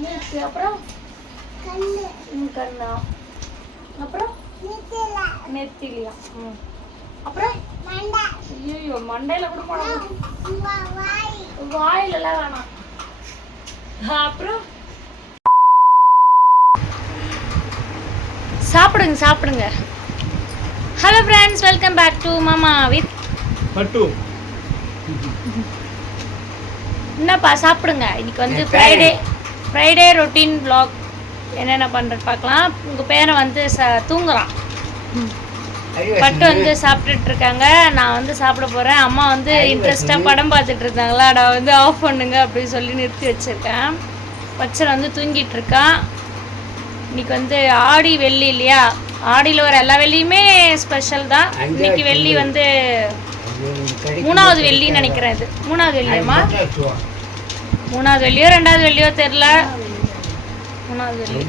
மூக்கு, அப்புறம் கண்ணா, அப்புறம் நெத்திலியா, அப்புறம் ஐயோ மண்டையில கூட போடணும், வாயிலெல்லாம் வேணாம். அப்புறம் சாப்பிடுங்க சாப்பிடுங்க. Hello friends, welcome back to Mama with Pattu. என்னப்பா சாப்பிடுங்க. இன்னைக்கு வந்து ஃப்ரைடே ரொட்டீன் vlog. என்னென்ன பண்ணுறது பார்க்கலாம். உங்கள் பேரை வந்து தூங்குறான். பட்டு வந்து சாப்பிட்டுட்டு இருக்காங்க. நான் வந்து சாப்பிட போகிறேன். அம்மா வந்து இன்ட்ரெஸ்டாக படம் பார்த்துட்டு இருந்தாங்களா, நான் வந்து ஆஃப் பண்ணுங்க அப்படின்னு சொல்லி நிறுத்தி வச்சுருக்கேன். பச்சை வந்து தூங்கிட்டு இருக்கான். இன்னைக்கு வந்து ஆடி வெள்ளி இல்லையா, ஆடியில் வர எல்லா வெள்ளியுமே ஸ்பெஷல் தான். இன்னைக்கு வெள்ளி வந்து 3வது வெள்ளின்னு நினைக்கிறேன். இது 3வது வெள்ளியம்மா, 3வது வெள்ளியோ 2வது வெள்ளியோ தெரில. 3வது வெள்ளி.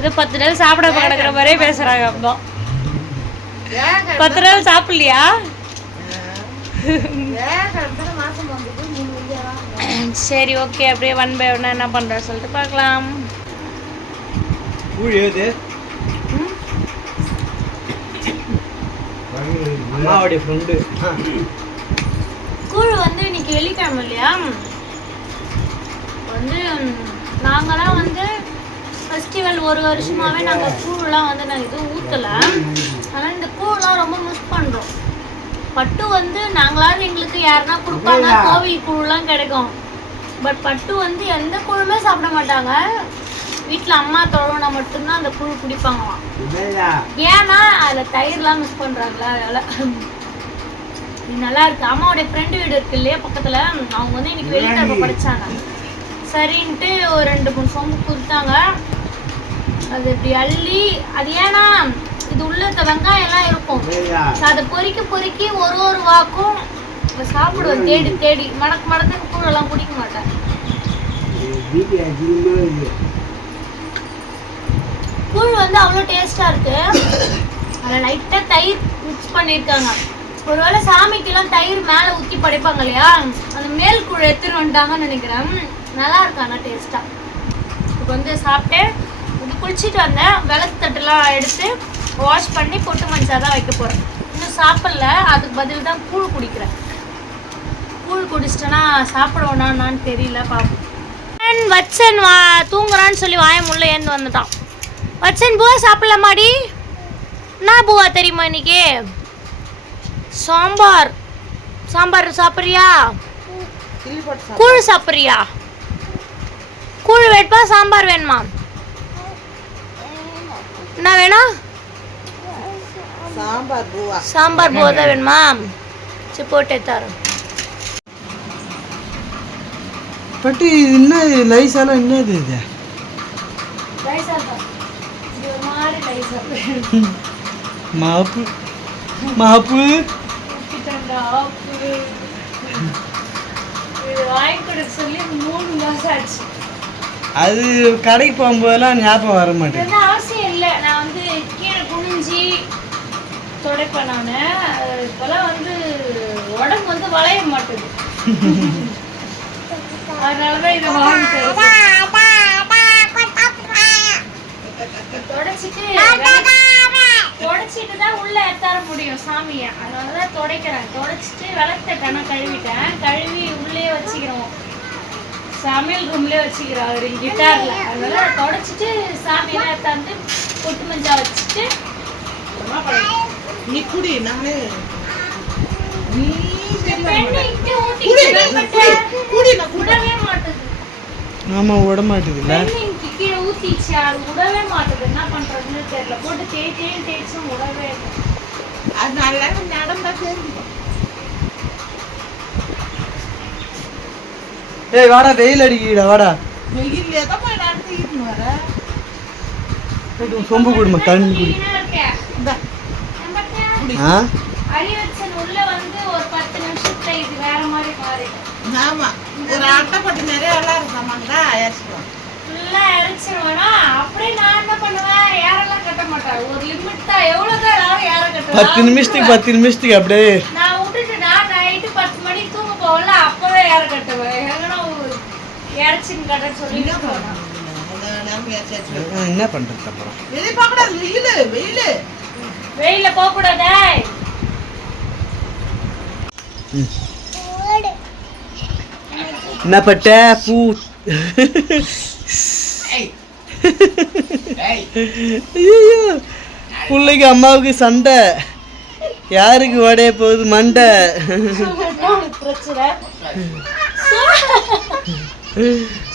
இது 10 நாள் சாப்பிட கிடக்கிற மாதிரியே பேசுகிறாங்க. அப்போ 10 நாள் சாப்பிடலையா? சரி ஓகே, அப்படியே ஒன் பை ஒன்னா என்ன பண்ணுற சொல்லிட்டு பார்க்கலாம். கூழ் வந்து இன்னைக்கு வெள்ளிக்கிழமை இல்லையா, வந்து நாங்களாம் வந்து ஃபெஸ்டிவல் ஒரு வருஷமாகவே நாங்கள் கூழ்லாம் வந்து நாங்கள் எதுவும் ஊற்றலை. ஆனால் இந்த கூழ்லாம் ரொம்ப மிஸ் பண்ணுறோம். பட்டு வந்து நாங்களாவது எங்களுக்கு யாருன்னா கொடுப்பாங்க, கோவில் கூழ்லாம் கிடைக்கும். பட் பட்டு வந்து எந்த கூழுமே சாப்பிட மாட்டாங்க. வீட்டில் அம்மா தொழுவனா மட்டும்தான் அந்த கூழ் குடிப்பாங்களாம். ஏன்னா அதில் தயிர்லாம் மிஸ் பண்ணுறாங்களா, அதனால் நல்லா இருக்குது. அம்மாவோடைய ஃப்ரெண்டு வீடு இருக்கு இல்லையா பக்கத்தில், அவங்க வந்து இன்னைக்கு வெள்ளிக்கிழமை படித்தாங்க. சரின்ட்டு ஒரு 2-3 சொம்பு கொடுத்தாங்க. அது இப்படி அள்ளி, அது ஏன்னா இது உள்ள இந்த வெங்காயம் எல்லாம் இருக்கும், அதை பொறுக்கி ஒரு வாக்கும் சாப்பிடுவேன். தேடி தேடி மடத்துக்கு கூழெல்லாம் குடிக்க மாட்டேன். கூழ் வந்து அவ்வளோ டேஸ்டா இருக்கு. அதில் லைட்டாக தயிர் மிக்ஸ் பண்ணியிருக்காங்க. ஒருவேளை சாமிக்கெல்லாம் தயிர் மேலே ஊற்றி படைப்பாங்க இல்லையா, அந்த மேல் கூழ் எடுத்துன்னு வந்துட்டாங்கன்னு நினைக்கிறேன். நல்லா இருக்கு ஆனால் டேஸ்டா. இப்போ வந்து சாப்பிட்டு இது குளிச்சுட்டு வந்தேன். விளக்கு தட்டுலாம் எடுத்து வாஷ் பண்ணி பொட்டு மஞ்சள் தான் வைக்க போகிறேன். இன்னும் சாப்பிடல, அதுக்கு பதில் தான் கூழ் குடிக்கிறேன். கூழ் குடிச்சிட்டேன்னா சாப்பிடுவேனான்னு தெரியல, பார்ப்போம். வச்சன் தூங்குறான்னு சொல்லி வாய முள்ள ஏந்து வந்துட்டான். வச்சன் பூவா சாப்பிடலாமாடி? என்ன பூவா தெரியுமா இன்னைக்கு? சாம்பார் சாப்பிட்றியா? கூழ் சாப்பிட்றியா? கூழ் வேணுமா சாம்பார் வேணுமா? என்ன வேணும்? சாம்பார் பூவா தான் வேணுமா? சரி போட்டே தரோம். பட்டு என்ன லைஸாலாம் என்னது இது? மாப்பு மாப்பு சொல்லி 3 மாசம் ஆச்சு. அது கடைக்கு போகும்போதெல்லாம் ஞாபகம் வர மாட்டேங்குது. அவசியம் இல்லை, நான் வந்து கீழே குனிஞ்சி துடைப்பேன். நான் இப்பெல்லாம் வந்து உடம்பு வந்து வளைய மாட்டேது. அதனாலதான் இதை வாங்கிட்டு தொடச்சிட்டு தான் உள்ள எத்தார முடியும் சாமியை. அதனாலதான் துடைக்கிறேன். தொடச்சிட்டு விளக்கட்டேன், கழுவிட்டேன். கழுவி உள்ளே வச்சுக்கிறோம், சமையல் ரூம்லேயே வச்சுக்கிறோம் அவர் கிட்டார்ல. அதனால தொடச்சிட்டு சாமியெல்லாம் எத்தாந்து பொட்டு மஞ்சா வச்சுட்டு நீ குடி. நானே விடவே மாட்டேது. ஆமா விட மாட்டேதுல்ல, கீழே ஊத்திச்சு, அது விடவே மாட்டேது. என்ன பண்றதுன்னு தெரியல. போட்டு தேய்ச்சும் விடவே இல்லை. அதனால நடந்தா தெரிஞ்சுக்கும். ஏய் வாடா, வெயில் அடிக்கிறா, வாடா. வெயில் எதை போய் நடத்திக்கிட்டு வர? சொம்பு குடுமா, கண்ணு குடி. அரிவச்சன் உள்ள வந்து ஒரு 10 நிமிஷத்துல இது வேற மாதிரி மாறி. ஆமா, ஒரு அட்டைப்பட்டு நிறைய எல்லாம் இருக்காமாங்களா, அரைச்சிடுவோம். ஃபுல்லா அரைச்சிடுவேனா? அப்படியே நான் என்ன பண்ணுவேன், ஏரெல்லாம் கட்ட மாட்டேன். ஒரு லிமிட் தான். எவ்வளவுதான் யாரும் ஏற கட்டுவேன்? 10 நிமிஷத்துக்கு அப்படியே நான் விட்டுட்டுனா நைட்டு 10 மணிக்கு தூங்க போகல, அப்பவே ஏற கட்டுவேன். எங்கன்னா இறச்சின்னு கட்ட சொல்லி என்ன பண்றது அப்புறம்? வெளியே போக கூடாது, வெயில போக கூடாதே. என்ன பட்ட பூ? ஐயோ, பிள்ளைக்கு அம்மாவுக்கு சண்டை. யாருக்கு உடைய போகுது மண்டை? பிரச்சனை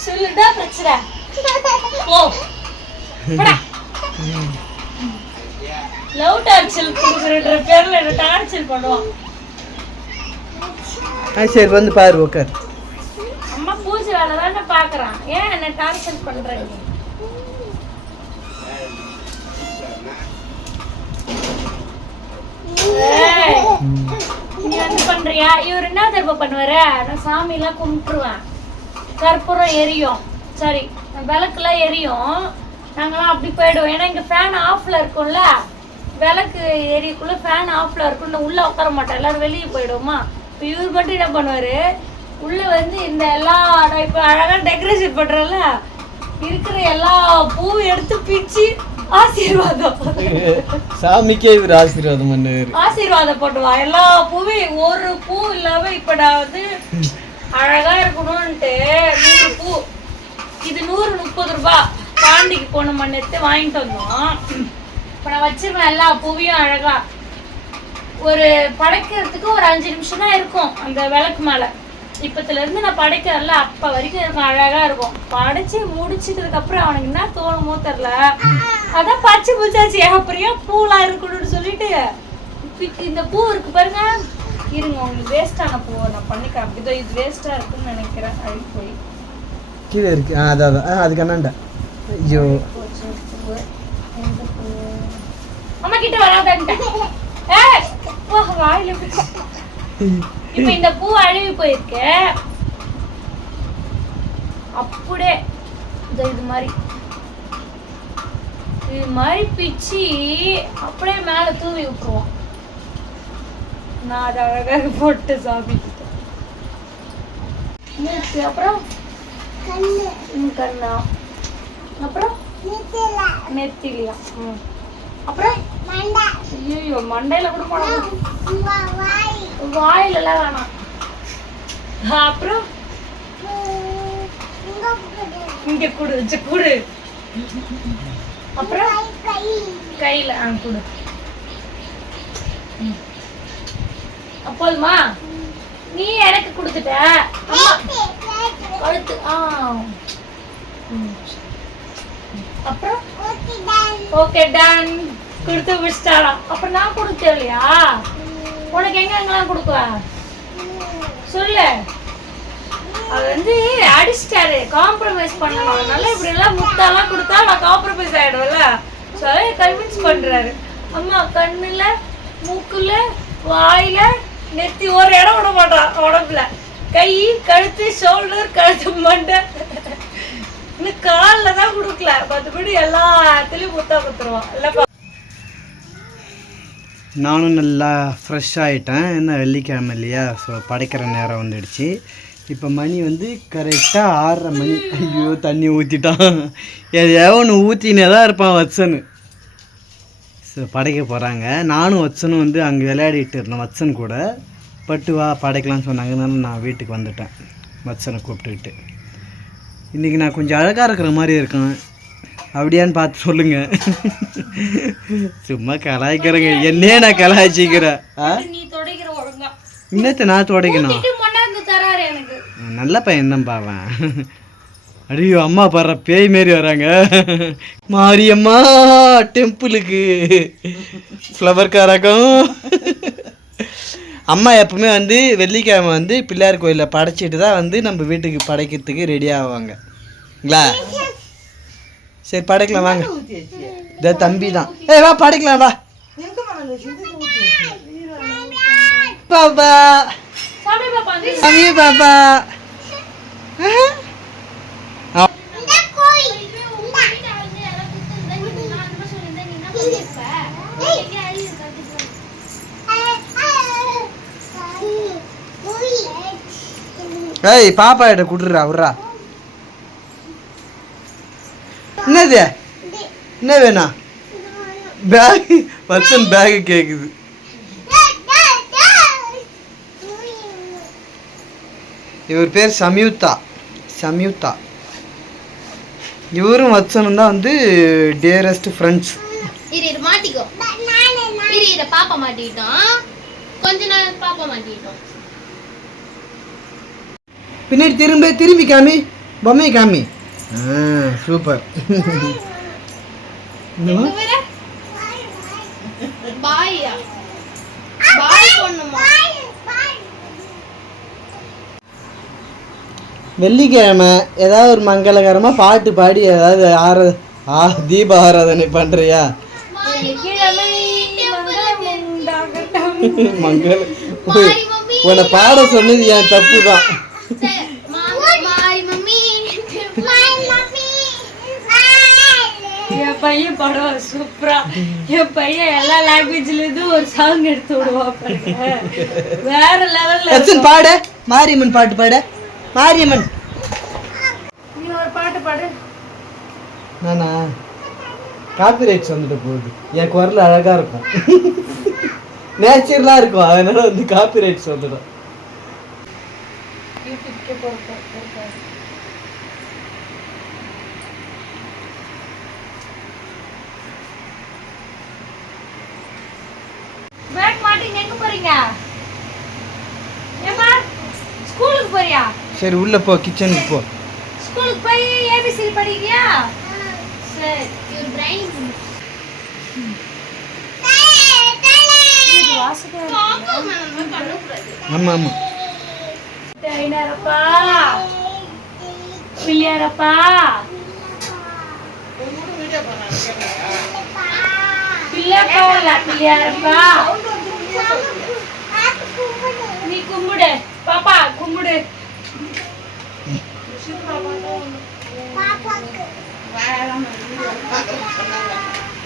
சொல்லுடா பிரச்சனை. லவ் டார்ச்சல் கொடுக்குற பேர்ல என்ன டார்ச்சல் பண்ணுவான். சரி வந்து பாரு உட்கார். அம்மா பூஜை வேலை தானே பாக்குறான், ஏன் என்ன டார்ச்சல் பண்றீங்க? நீ வந்து பண்றியா? இவர் என்ன தர்ப்ப பண்ணுவாரு? நான் சாமி எல்லாம் கும்பிட்டுருவேன், கற்பூரம் எரியும், சரி விளக்குலாம் எரியும், நாங்களாம் அப்படி போயிடுவோம். ஏன்னா இங்க ஃபேன் ஆஃப்ல இருக்கும்ல, விளக்கு எரியக்குள்ள ஃபேன் ஆஃப்ல இருக்கும், உள்ள உட்கார மாட்டோம், எல்லாரும் வெளியே போயிடுவோமா. இப்போ இவர் மட்டும் என்ன பண்ணுவாரு, உள்ள வந்து இந்த எல்லா இப்போ அழகா டெக்கரேஷன் பண்றல இருக்கிற எல்லா பூவும் எடுத்து பிச்சு ஆசீர்வாதம், சாமிக்கே இவர் ஆசீர்வாதம் பண்ணுவாரு. ஆசீர்வாதம் பண்ணுவா. எல்லா பூவையும் ஒரு பூ இல்லாம இப்ப நான் வந்து அழகா இருக்கணும்ட்டு 100 பூ, இது 130 ரூபாய் பாண்டிக்கு போன மண்ணெடுத்து வாங்கிட்டு வந்தோம். இப்ப நான் வச்சிருவேன் எல்லா பூவையும் அழகா. ஒரு படைக்கிறதுக்கு ஒரு 5 நிமிஷம் தான் இருக்கும் அந்த விளக்கு மேல. இப்பத்துல இருந்து நான் படைக்கிறல அப்ப வரைக்கும் இருக்கும், அழகா இருக்கும். படைச்சு முடிச்சதுக்கு அப்புறம் அவனுக்கு என்ன தோணுமோ தெரியல, அதான் பச்சை பூச்சாச்சு அப்புறம் பூலாம் இருக்கணும்னு சொல்லிட்டு இந்த பூ இருக்கு பாருங்க. இருங்க, உங்களுக்கு வேஸ்டான பூவை நான் பண்ணிக்கிறேன். இதோ இது வேஸ்டா இருக்குன்னு நினைக்கிறேன், அழுகி போய் கீழே இருக்கு. அதான் அதுக்கு என்னண்டா. ஐயோ அம்மா கிட்ட வராதன்ட்டேன். வாயில இப்ப இந்த பூ அழுகி போயிருக்கு. அப்படியே இது மாதிரி பிச்சு அப்படியே மேல தூவி விட்டுருவோம். நான் அதை அழகாக போட்டு சாப்பிட்டு அப்புறம் கண்ணா, அப்புறம் நெத்திலியா, அப்புறம் ஐயோ மண்டையில கூட போடணும், வாயில எல்லாம் வேணாம். அப்புறம் இங்க குடு குடு, அப்புறம் கையில குடு. அப்போதுமா நீ எனக்கு கொடுத்துட்ட கழுத்து. அப்புறம் ஓகே டன் கொடுத்து வச்சிட்டாலாம். அப்புறம் நான் கொடுக்க தேவையா? உனக்கு எங்கெங்கெல்லாம் கொடுக்குவேன் சொல்லு. அது வந்து அடிச்சிட்டாரு, காம்ப்ரமைஸ் பண்ணணும். அதனால இப்படி எல்லாம் முத்தாலாம் கொடுத்தா நான் காம்ப்ரமைஸ் ஆயிடுவேன்ல, சொல்லி கன்வின்ஸ் பண்றாரு. அம்மா கண்ணுல மூக்குல வாயில நெத்தி ஒரு இடம் விட மாட்டான் உடம்புல. கை கழுத்து ஷோல்டர் கழுத்து மண்டை இன்னும் காலில் தான் கொடுக்கல, மற்றபடி எல்லா இடத்துலையும் முத்தா கொடுத்துருவான். இல்லப்பா நானும் நல்லா ஃப்ரெஷ் ஆகிட்டேன். என்ன வெள்ளிக்கிழமை இல்லையா, ஸோ படைக்கிற நேரம் வந்துடுச்சு. இப்போ மணி வந்து கரெக்டாக 6:30 மணி. ஐயோ தண்ணி ஊற்றிட்டான், எதையாவது ஒன்று ஊற்றினே தான் இருப்பான் வச்சனு. ஸோ படைக்க போகிறாங்க. நானும் வச்சனும் வந்து அங்கே விளையாடிட்டு இருந்தேன் வச்சன் கூட. பட்டு வா படைக்கலான்னு சொன்னாங்க, அதனால நான் வீட்டுக்கு வந்துட்டேன் வச்சனை கூப்பிட்டுக்கிட்டு. இன்றைக்கி நான் கொஞ்சம் அழகாக இருக்கிற மாதிரி இருக்கேன், அப்படியான்னு பார்த்து சொல்லுங்கள். சும்மா கலாய்க்கிறேங்க, என்னையே நான் கலாய்ச்சிக்கிறேன். இன்னத்தை நான் துடைக்கணும், நல்ல பையன் தான் பாவேன். அடியோ அம்மா பாடுற பேய் மாரி வராங்க. மாரியம்மா டெம்பிளுக்கு ஃப்ளவர் காரகம். அம்மா எப்பவுமே வந்து வெள்ளிக்கிழமை வந்து பிள்ளையார் கோயிலில் படைச்சிட்டு தான் வந்து நம்ம வீட்டுக்கு படைக்கிறதுக்கு ரெடி ஆவாங்கங்களா. சரி படைக்கலாம் வாங்க. இந்த தம்பி தான். ஏய் வா படைக்கலாம் வா. பாப்பா சாமி பாப்பா. ஏய் பாப்பா கிட்ட குடுறா விட்றா. என்னது என்ன வேணாம் பேக் வச்சன் பேகு கேக்குது. இவர் பேர் சம்யுக்தா. சம்யுக்தா இவரும் வச்சனும் தான் வந்து டியரஸ்ட் ஃப்ரெண்ட்ஸ். இரு மாட்டிக்கோ. இரு பாப்பா மாட்டிக்கிட்டோம். கொஞ்ச நேரம் பாப்பா மாட்டிக்கிட்டோம். பின்னாடி திரும்பி காமி, பொம்மை காமி. சூப்பர். பாய்யா பாய் பண்ணுமா? வெள்ளிக்கிழமை ஏதாவது ஒரு மங்களகரமாக பாட்டு பாடி ஏதாவது தீப ஆராதனை பண்ணுறியா? மங்கள உன்னை பாட சொன்னது என் தப்பு தான். என் பையன் படம் சூப்பரா, என் பையன் எல்லா லாங்குவேஜ்ல இருந்தும் ஒரு சாங் எடுத்து விடுவா பாருங்க. வேற லெவல்ல பாடு. மாரியம்மன் பாட்டு பாடு. மாரியம்மன் நீ ஒரு பாட்டு பாடு. நானா காப்பிரைட்ஸ் வந்துட்டு போகுது. என் குரல் அழகா இருக்கும், நேச்சுரலா இருக்கும், அதனால வந்து காப்பிரைட்ஸ் வந்துடும். பேக் மாட்டிங்க எங்க போறீங்க? ஏமா ஸ்கூலுக்கு போறியா? சரி உள்ள போ, கிச்சனுக்கு போ. ஸ்கூலுக்கு போய் ஏபிசி படிக்கிறியா? சரி யுவர் பிரைன் இது வாசகா ஆமா ஆமா. டைனரப்பா பிள்ளையாரப்பா பிள்ளையாரப்பா நீ கும்பிடு பாப்பா, கும்பிடு.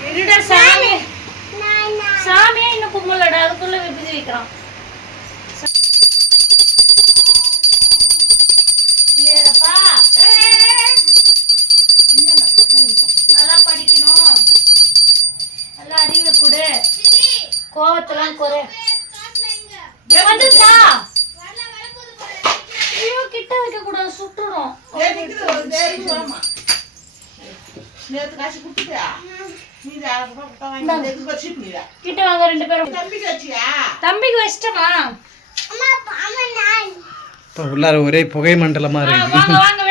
இருடா சாமி, சாமியே இன்னும் கும்பலடா, அதுக்குள்ள விபூதி வைக்கிறான். பிள்ளையாரப்பா நல்லா படிக்கணும், நல்லா அறிவு கொடு, கோவத்தெல்லாம் குறை. வந்துச்சா? ஐயோ கிட்ட வைக்க கூடாது, சுட்டுடும். கிட்ட வாங்க ரெண்டு பேரும். தம்பிக்கு வச்சிட்டமா? உள்ளார ஒரே புகை மண்டலமா இருக்கு. வாங்க வாங்க